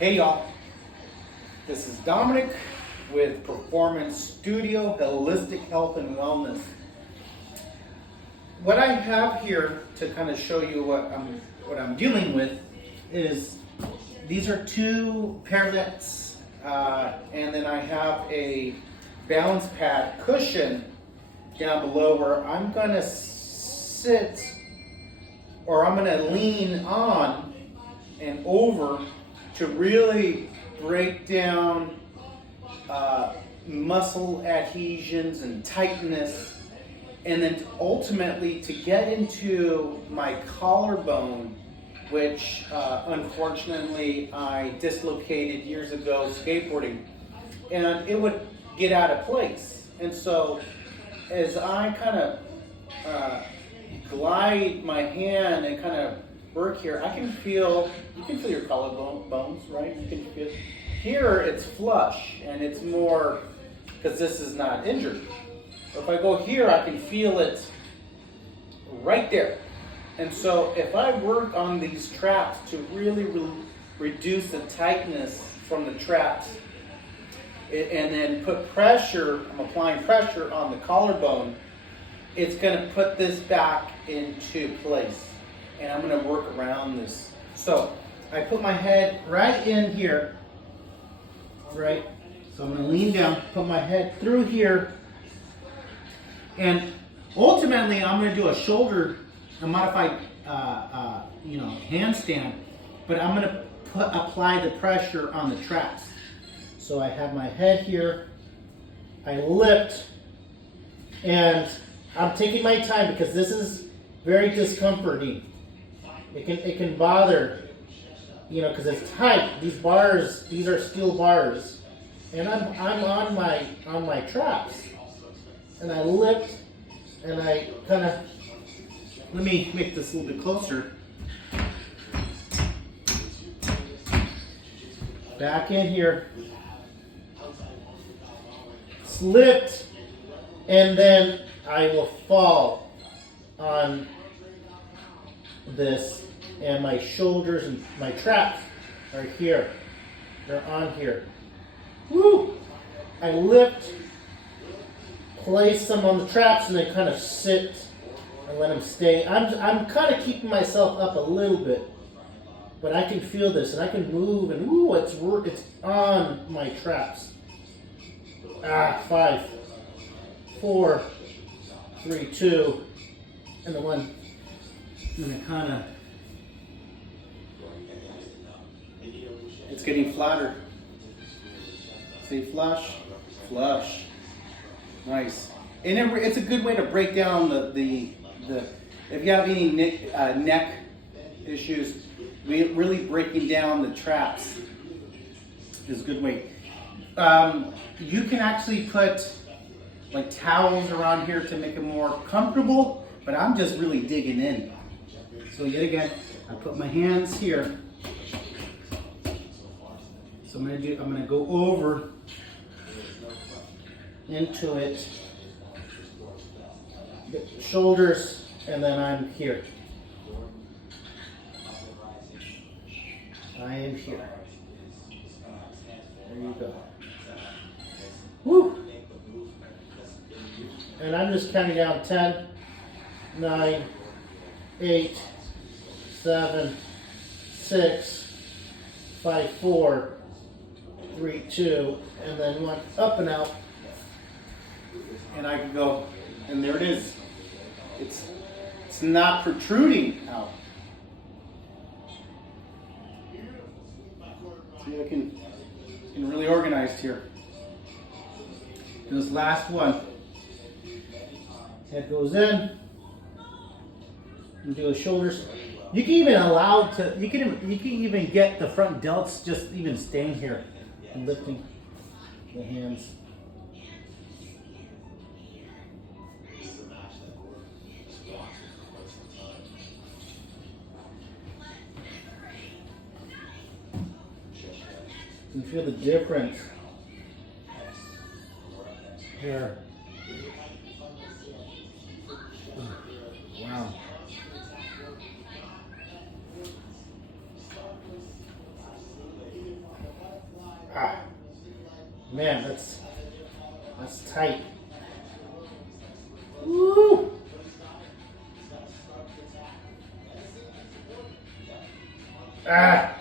Hey y'all, this is Dominic with Performance Studio Holistic Health and Wellness. What I have here to kind of show you what I'm dealing with is these are two parallettes, and then I have a balance pad cushion down below where I'm going to sit, or I'm going to lean on and over to really break down muscle adhesions and tightness, and then ultimately to get into my collarbone, which unfortunately I dislocated years ago skateboarding, and it would get out of place. And so as I kind of glide my hand and kind of work here, you can feel your collarbones, right? You can feel here it's flush and it's more because this is not injured. If I go here, I can feel it right there. And so if I work on these traps to really reduce the tightness from the traps, and then put pressure, I'm applying pressure on the collarbone, it's going to put this back into place. And I'm going to work around this. So I put my head right in here, right? So I'm going to lean down, put my head through here, and ultimately I'm going to do a modified, handstand, but I'm going to apply the pressure on the traps. So I have my head here, I lift, and I'm taking my time because this is very discomforting. It can bother, because it's tight. These bars, these are steel bars, and I'm on my traps, and I lift, and I kind of, let me make this a little bit closer. Back in here, lift, and then I will fall on this, and my shoulders and my traps are here. They're on here. Woo! I lift, place them on the traps, and then kind of sit and let them stay. I'm kind of keeping myself up a little bit, but I can feel this, and I can move, and it's on my traps. 5, 4, 3, 2, and the 1. And it kind of, it's getting flatter. See, flush. Nice. And it's a good way to break down the if you have any neck issues, really breaking down the traps is a good way. You can actually put like towels around here to make it more comfortable, but I'm just really digging in. So yet again, I put my hands here. So I'm gonna go over into it, get shoulders, and then I'm here. I am here. There you go. Woo! And I'm just counting down 10, 9, 8, 7, 6, 5, 4, 3, 2, and then 1, up and out. And I can go, and there it is. It's not protruding out. See, I can really organized here. This last one. Head goes in. And do the shoulders. You can even you can even get the front delts just even staying here and lifting the hands. You can feel the difference here. Wow. Ah, man, that's tight. Woo! Ah.